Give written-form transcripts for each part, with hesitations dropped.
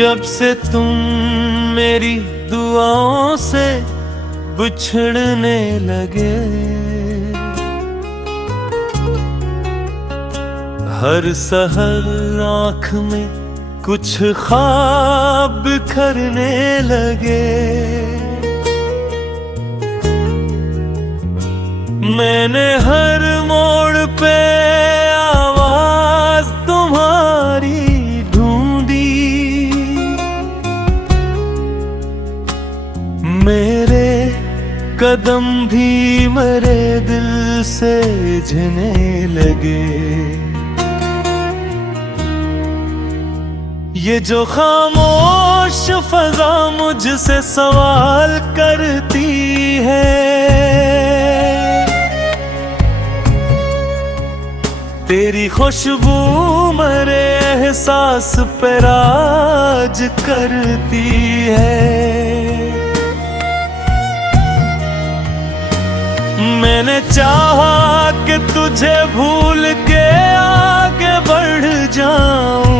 जब से तुम मेरी दुआओं से बिछड़ने लगे, हर सहर आँख में कुछ ख्वाब बिखरने लगे। मैंने हर मोड़ पे आवाज तुम्हारी ढूंढी, मेरे कदम भी मेरे दिल से झने लगे। ये जो खामोश फजा मुझसे सवाल करती है, तेरी खुशबू मेरे एहसास पे राज करती है। मैंने चाहा कि तुझे भूल के आगे बढ़ जाऊं,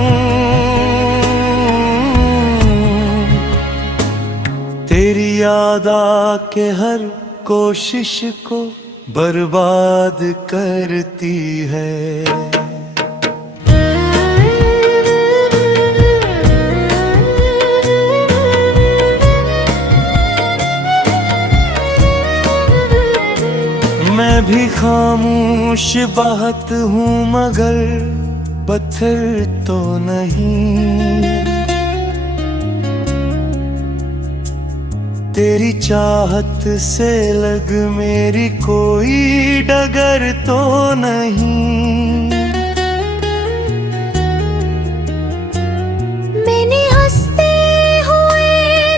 तेरी याद आके हर कोशिश को बर्बाद करती है। मैं भी खामोश बात हूँ मगर पत्थर तो नहीं, तेरी चाहत से लग मेरी कोई डगर तो नहीं। मैंने हंसते हुए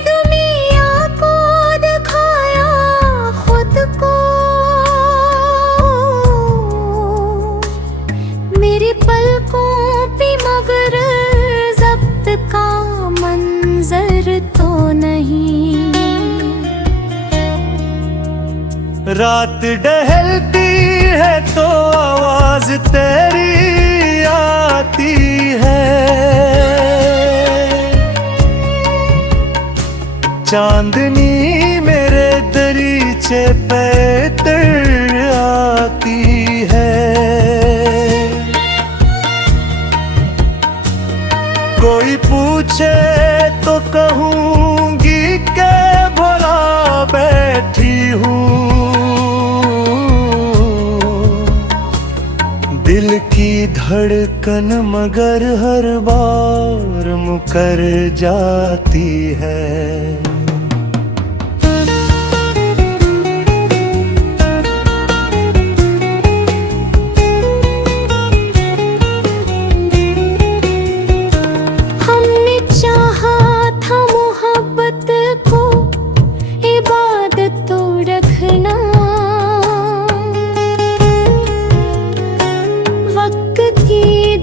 दुनिया को दिखाया खुद को, मेरी पलकों पे मगर ज़ब्त का मंजर तो नहीं। रात ढलती है तो आवाज तेरी आती है, चांदनी मेरे दरीचे पे तर आती है। कोई पूछे तो कहूँगी के भला बैठी हूँ, दिल की धड़कन मगर हर बार मुकर जाती है। हमने चाहा था मोहब्बत को इबादत तो रखना,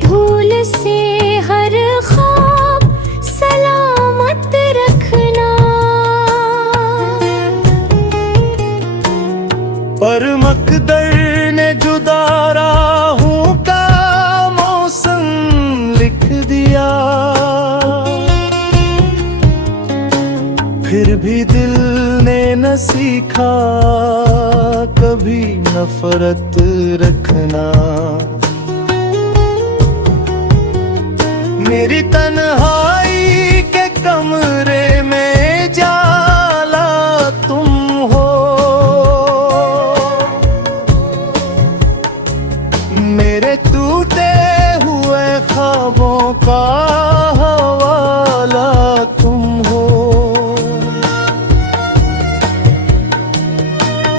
धूल से हर ख्वाब सलामत रखना। पर मकदर ने जुदा राहों का मौसम लिख दिया, फिर भी दिल ने न सीखा कभी नफरत रखना। मेरी तन्हाई के कमरे में जाला तुम हो, मेरे टूटे हुए ख्वाबों का हवाला तुम हो।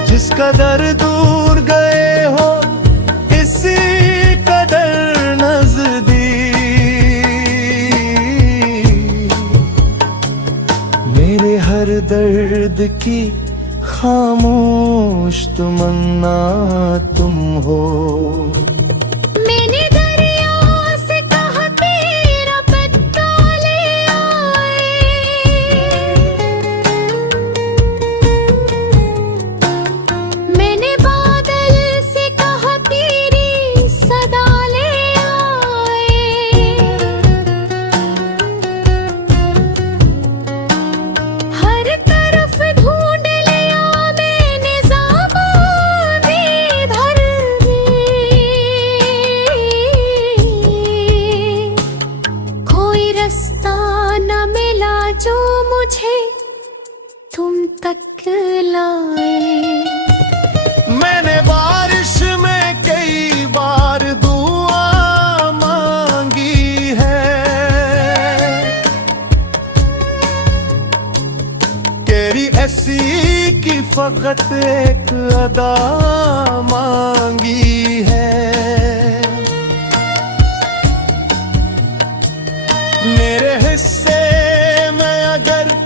जिस कदर दूर गए हो इसी कदर नजदीक, मेरे हर दर्द की खामोश तमन्ना तुम हो। मैंने दरिया से कहा तेरा पत्ता ले आए, मैंने बादल से कहा तेरी सदा ले आए। मुझे तुम तक लाए। मैंने बारिश में कई बार दुआ मांगी है, तेरी ऐसी की फकत एक अदा मांगी है। मेरे हिस्से में अगर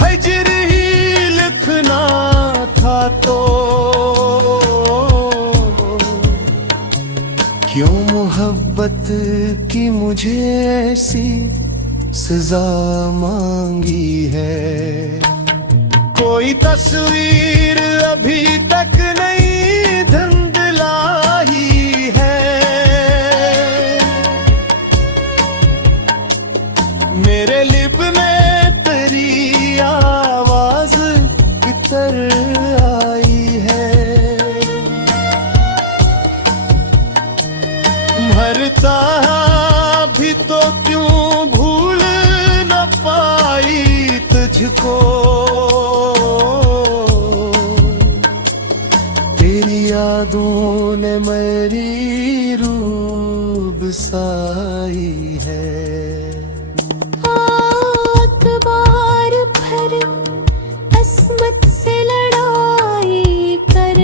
हिजर ही लिखना था तो क्यों मोहब्बत की मुझे ऐसी सजा मांगी है। कोई तस्वीर अभी तक नहीं धुंधलाई है, मेरे लिप में तेरी आवाज इतर आई है। मरता भी तो क्यों भूल न पाई तुझको, तेरी यादों ने मेरी रूह बसाई है। बार भर अस्मत से लड़ाई कर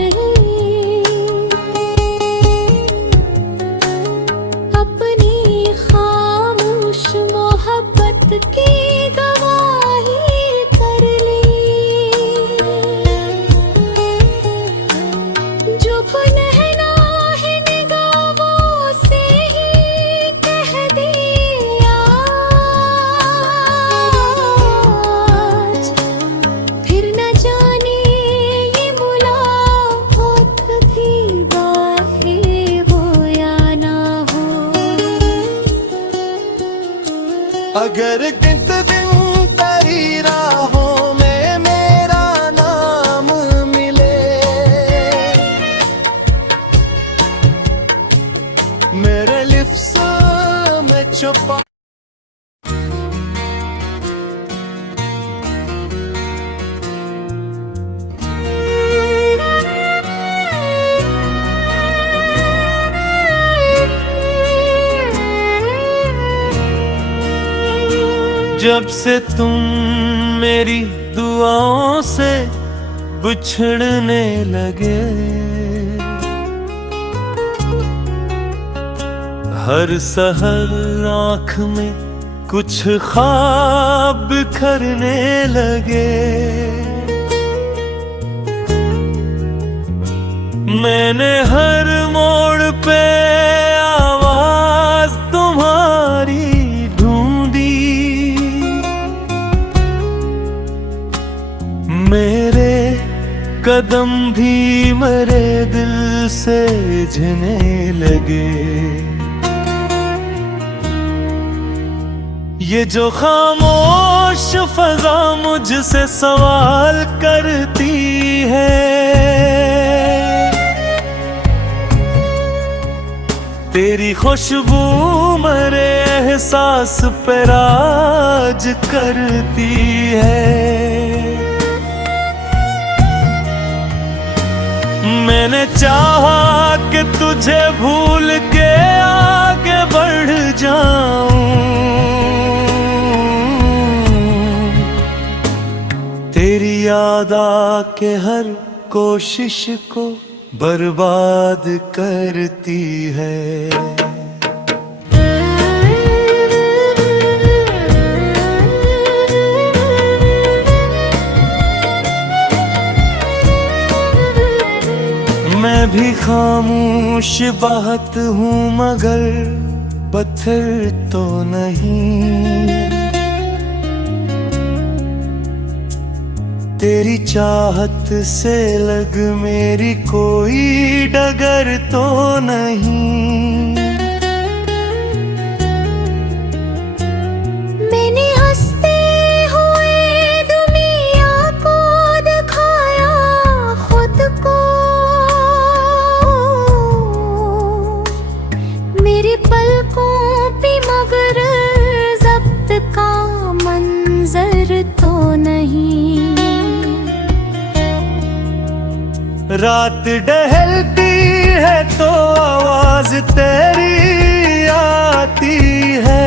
अपनी खामोश मोहब्बत की गवाही कर ली। जो पुनहना है निगाहों से ही कह दिया, फिर न जाने ये मुलाकात थी बाहे हो या ना हो। अगर गिनत दिन तेरी राहों में मेरा नाम मिले, मेरे लिप्स में छुपा जब से तुम मेरी दुआओं से बिछड़ने लगे, हर सहर आँख में कुछ ख्वाब बिखरने लगे। मैंने हर मोड़ पे आवाज तुम्हारी ढूंढी, मेरे कदम भी मेरे दिल से झने लगे। ये जो खामोश फजा मुझसे सवाल करती है, तेरी खुशबू मेरे एहसास पे राज करती है। मैंने चाहा कि तुझे भूल के आगे बढ़ जाऊं, तेरी याद आके हर कोशिश को बर्बाद करती है। मैं भी खामोश बात हूँ मगर पत्थर तो नहीं, तेरी चाहत से लग मेरी कोई डगर तो नहीं। मैंने हंसते हुए दुनिया को दिखाया खुद को, मेरी पलकों पे मगर जब्त का मंजर तो नहीं। रात ढलती है तो आवाज तेरी आती है,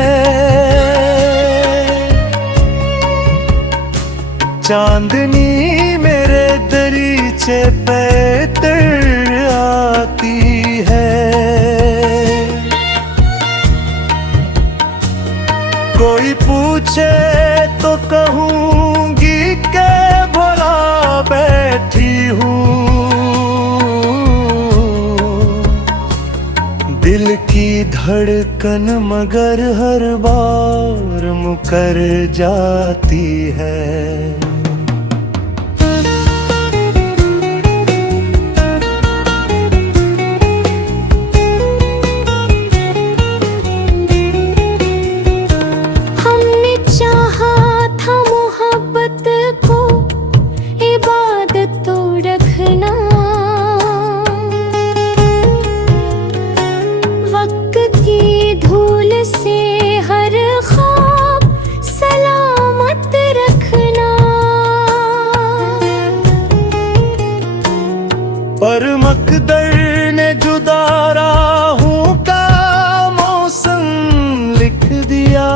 चांदनी मेरे दरीचे पे तर आती है। कोई पूछे तो कहूंगी के भोला बैठी हूँ, दिल की धड़कन मगर हर बार मुकर जाती है। हमने चाहा था मोहब्बत को इबादत तो रखना, वक्त की धूल से हर ख्वाब सलामत रखना। पर मकदर ने जुदा राहों का मौसम लिख दिया,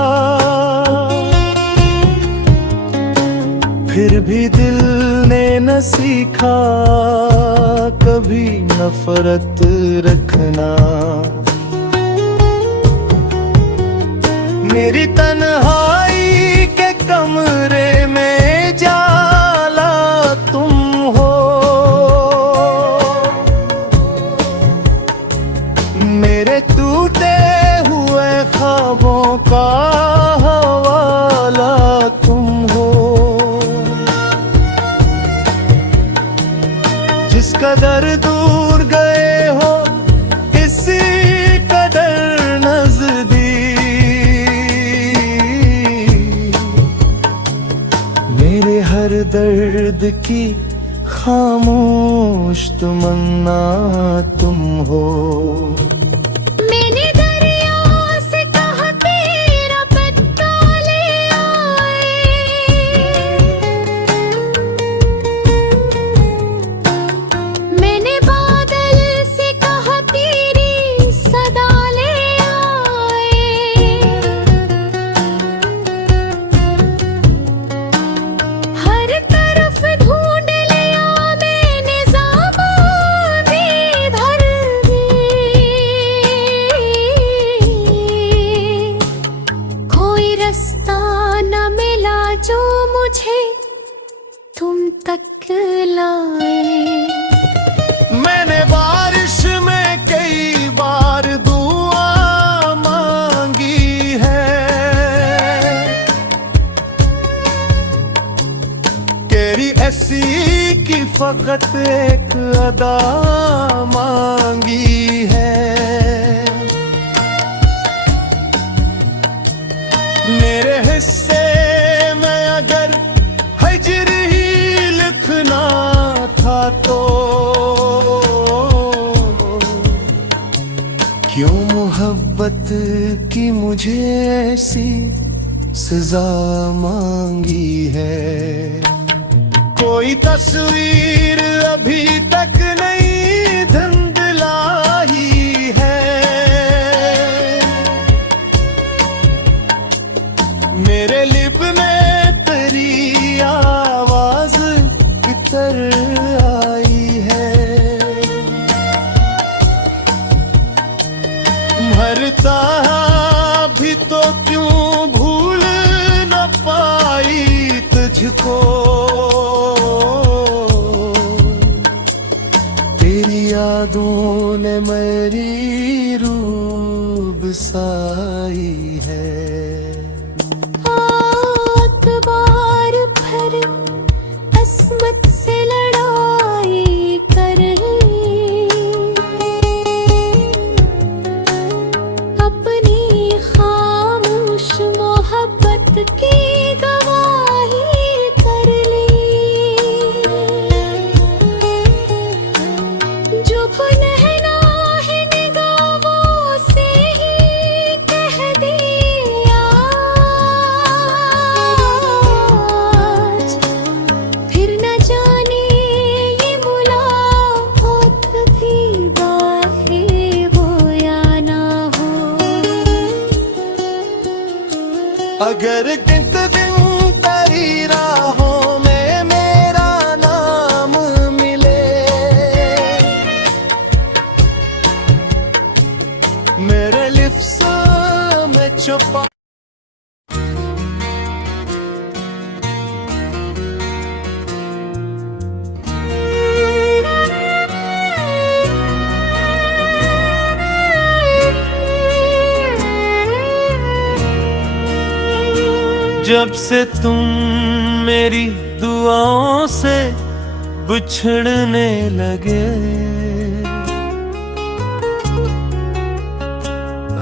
फिर भी दिल ने न सीखा कभी नफरत रखना। मेरी तन्हाई के कमरे में जाला तुम हो, मेरे टूटे हुए ख्वाबों का हवाला तुम हो। जिस कदर दूर गए हो इसी कदर नजदीक, मेरे हर दर्द की खामोश तमन्ना तुम हो। मैंने दरिया से कहा तेरा पत्ता ले आए, मैंने बादल से कहा तेरी सदा ले आए। हर तरफ ढूंढ लिया मैंने ज़माने भर में, कोई रास्ता न मिला जो मुझे तुम तक लाए। मैंने बारिश में कई बार दुआ मांगी है, तेरी ऐसी की फकत एक अदा मांगी है। मेरे हिस्से में अगर हिजर ही लिखना था तो क्यों मोहब्बत की मुझे ऐसी सजा मांगी है। कोई तस्वीर अभी तक नहीं धुंधलाई है, मेरे लिप में तेरी आवाज इतर आई है। मरता भी तो क्यों भूल न पाई तुझको, तेरी यादों ने मेरी रूह बसाई है। अखबार भर अस्मत से लड़ाई कर, अपनी खामोश मोहब्बत की गवाही कर। अगर गिनत दिन तेरी राहों में मेरा नाम मिले, मेरे लिप्स में छुपा जब से तुम मेरी दुआओं से बिछड़ने लगे,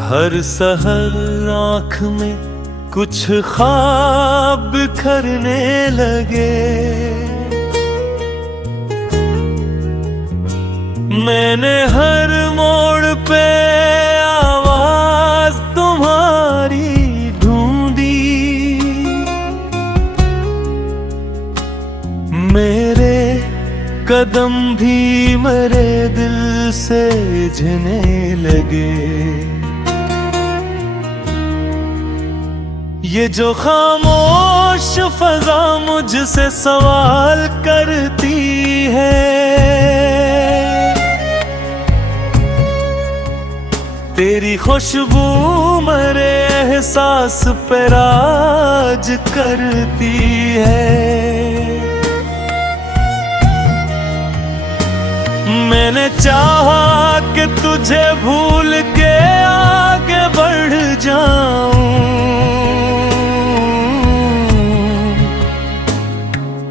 हर सहर आँख में कुछ ख्वाब बिखरने लगे। मैंने हर मोड़ पे आवाज तुम्हारी ढूंढी, मेरे कदम भी मेरे दिल से झने लगे। ये जो खामोश फजा मुझसे सवाल करती है, तेरी खुशबू मेरे एहसास पे राज करती है। मैंने चाहा कि तुझे भूल के आगे बढ़ जाऊं,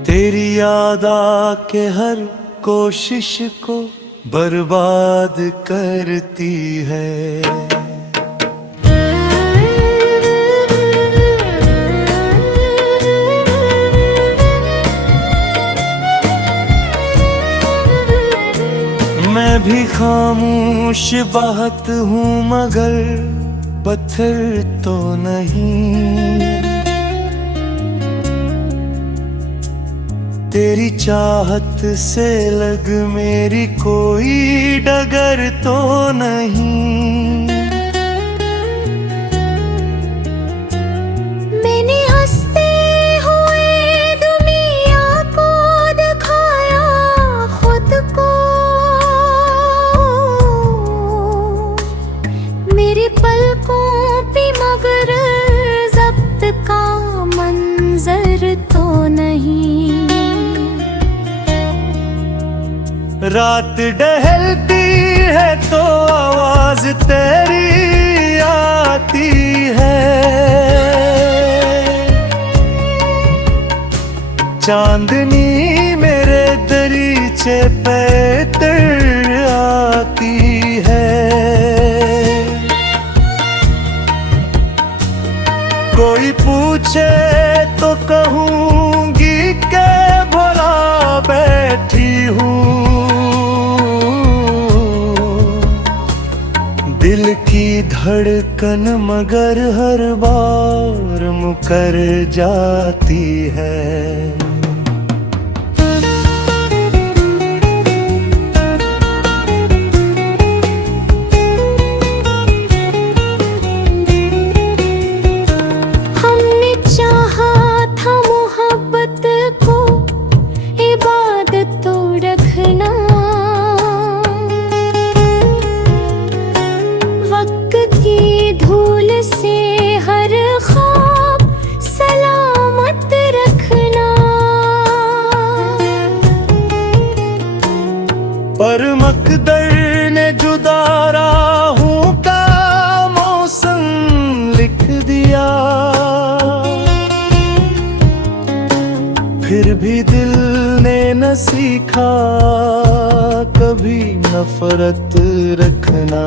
तेरी याद आके हर कोशिश को बर्बाद करती है। मैं भी खामोश बात हूँ मगर पत्थर तो नहीं, तेरी चाहत से लग मेरी कोई डगर तो नहीं। मैंने हंसते हुए दुनिया को दिखाया खुद को, मेरी पलकों पे मगर ज़ब्त का मंजर तो नहीं। रात ढलती है तो आवाज तेरी आती है, चांदनी मेरे दरीचे पे तर आती है। कोई पूछे तो कहूंगी के भला बैठी हूँ, दिल की धड़कन मगर हर बार मुकर जाती है। हमने चाहा था मोहब्बत को इबादत तो रखना, धूल से हर ख्वाब सलामत रखना। पर मकदर ने जुदा राहों का मौसम लिख दिया, फिर भी दिल ने न सीखा कभी नफरत रखना।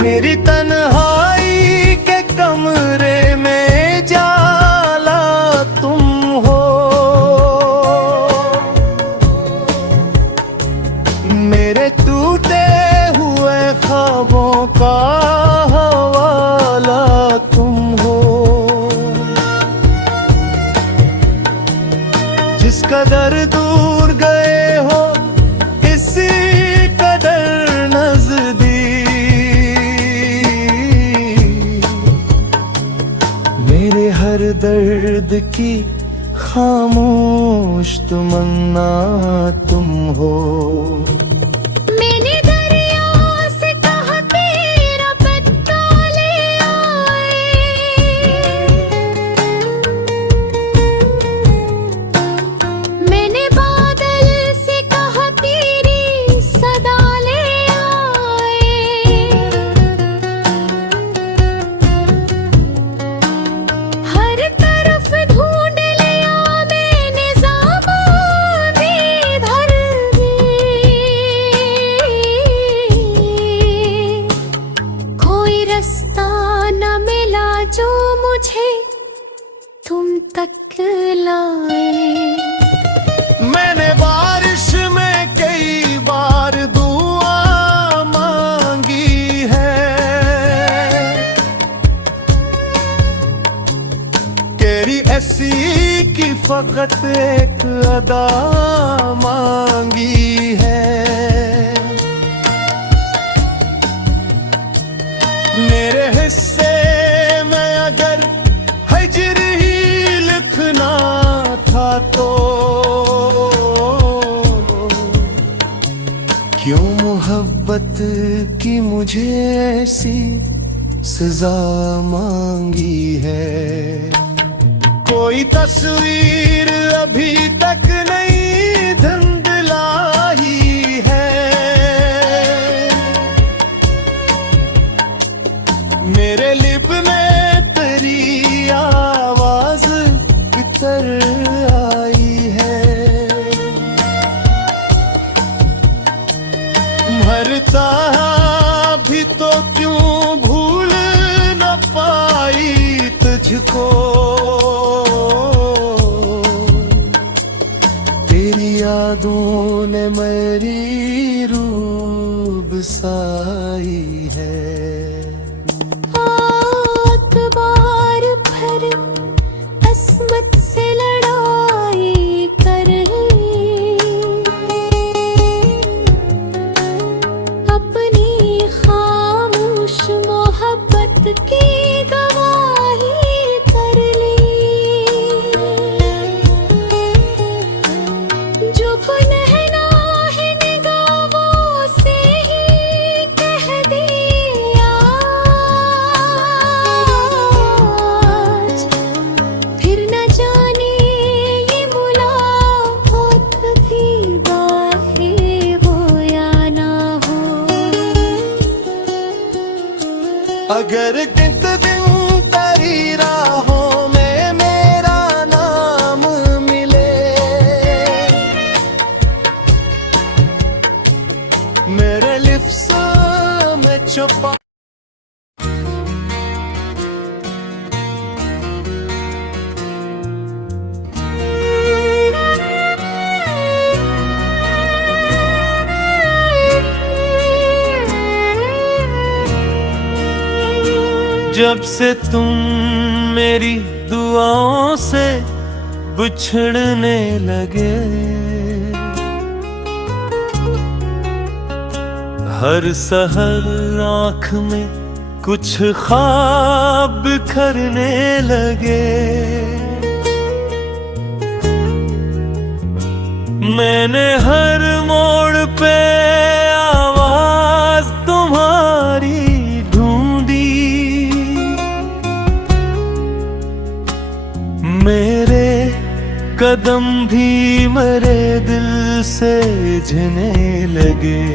मेरी तन्हाई के कमरे में जाला तुम हो, मेरे टूटे हुए ख्वाबों का हवाला तुम हो। जिस कदर दूर गए हो इसी कदर नजदीक, दर्द की खामोश तमन्ना तुम हो। मैंने दरिया से कहा तेरा पत्ता ले आए, मैंने बादल से कहा तेरी सदा ले आए। हर तरफ ढूंढ लिया मैंने ज़माने भर में, कोई रास्ता न मिला जो मुझे तुम तक लाए। मैंने बारिश में कई बार दुआ मांगी है, तेरी ऐसी की फकत एक अदा मांगी है। मेरे हिस्से में अगर हिज्र ही लिखना था तो क्यों मोहब्बत की मुझे ऐसी सजा मांगी है। कोई तस्वीर अभी तक नहीं धुंधलाई है, मेरे लिप में तेरी आवाज इतर आई है। मरता भी तो क्यों भूल न पाई तुझको, तेरी यादों ने मेरी रूह बसाई है। बार भर अस्मत से लड़ाई कर, अपनी खामोश मोहब्बत की गवाही कर ली। जो पुनः है निगाहों से ही कह दिया, फिर न जाने ये मुलाकात थी बाहे हो या ना हो। अगर कित दिन तेरी राहों में मेरा नाम मिले, मेरे लिप्स में छुपा जब से तुम मेरी दुआओं से बिछड़ने लगे, हर सहर आँख में कुछ ख्वाब बिखरने लगे। मैंने हर मोड़ पे आवाज तुम्हारी ढूंढी, मेरे कदम भी मेरे दिल से झने लगे।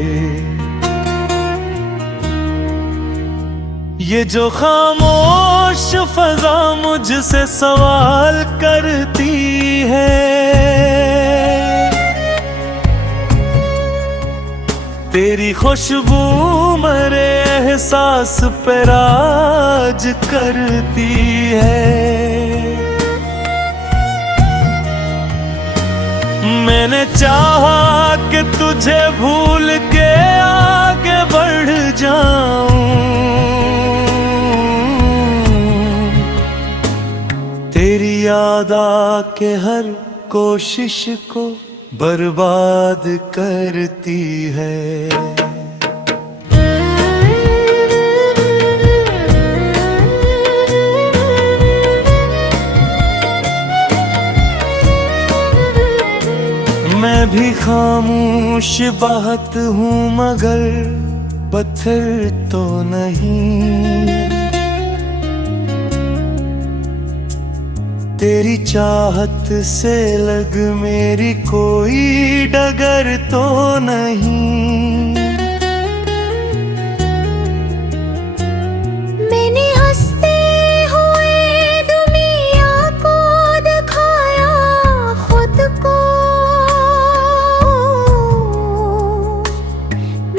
ये जो खामोश फजा मुझसे सवाल करती है, तेरी खुशबू मेरे एहसास पे राज करती है। मैंने चाहा कि तुझे भूल के आगे बढ़ जाऊं, तेरी याद आके हर कोशिश को बर्बाद करती है। भी खामोश बात हूँ मगर पत्थर तो नहीं। तेरी चाहत से लग मेरी कोई डगर तो नहीं। मैंने हंसते हुए दुनिया को दिखाया खुद को।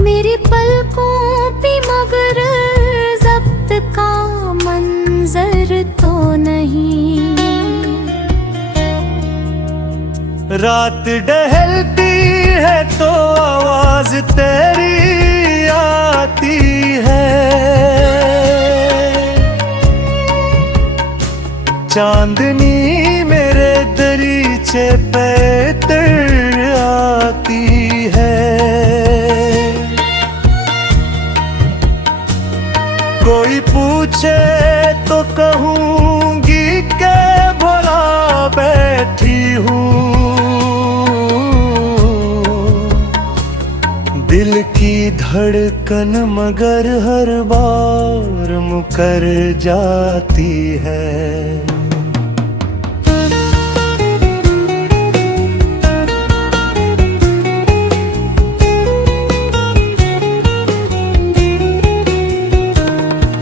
मेरी पलकों पे मगर ज़ब्त का मंजर तो नहीं। रात ढलती है तो आवाज तेरी आती है। चांदनी मेरे दरीचे पे तर आती है। कोई पूछे तो कहूंगी के भला बैठी हूँ। दिल की धड़कन मगर हर बार मुकर जाती है।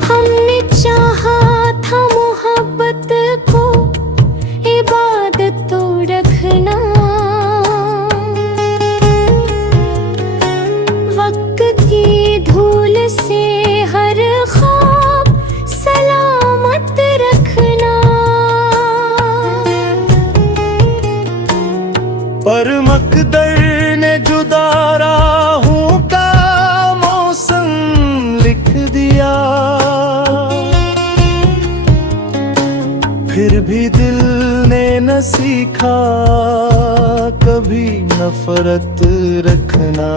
हमने चाहा था मोहब्बत को इबादत तो रखना। वक्त की धूल से हर ख्वाब सलामत रखना। पर मकदर ने जुदा राहों का मौसम लिख दिया। फिर भी दिल ने न सीखा कभी नफरत रखना।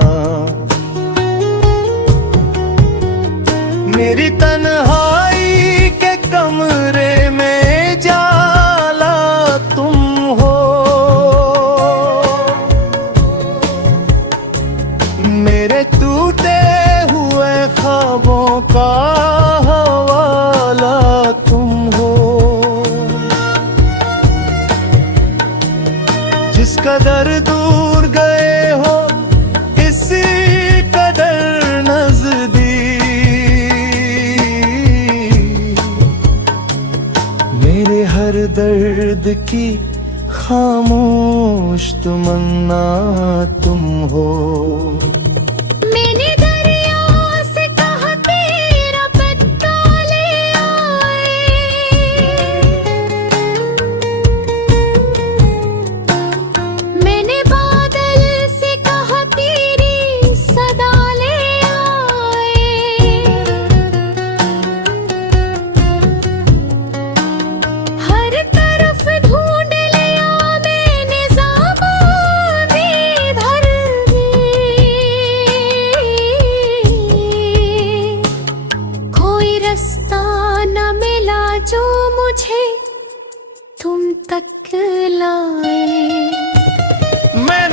मेरी तन्हाई के कमरे में जाला तुम हो। मेरे टूटे हुए ख्वाबों का हवाला तुम हो। जिस कदर दूर गए हो इसी कदर नजदीक। मेरे हर दर्द की खामोश तमन्ना तुम हो। मैंने दरिया से कहा तेरा पत्ता ले आए। मैंने बादल से कहा तेरी सदा ले आए। हर तरफ ढूंढ लिया मैंने ज़बान भी भर दी। कोई रास्ता न मिला जो मुझे तुम तक लाए। मैं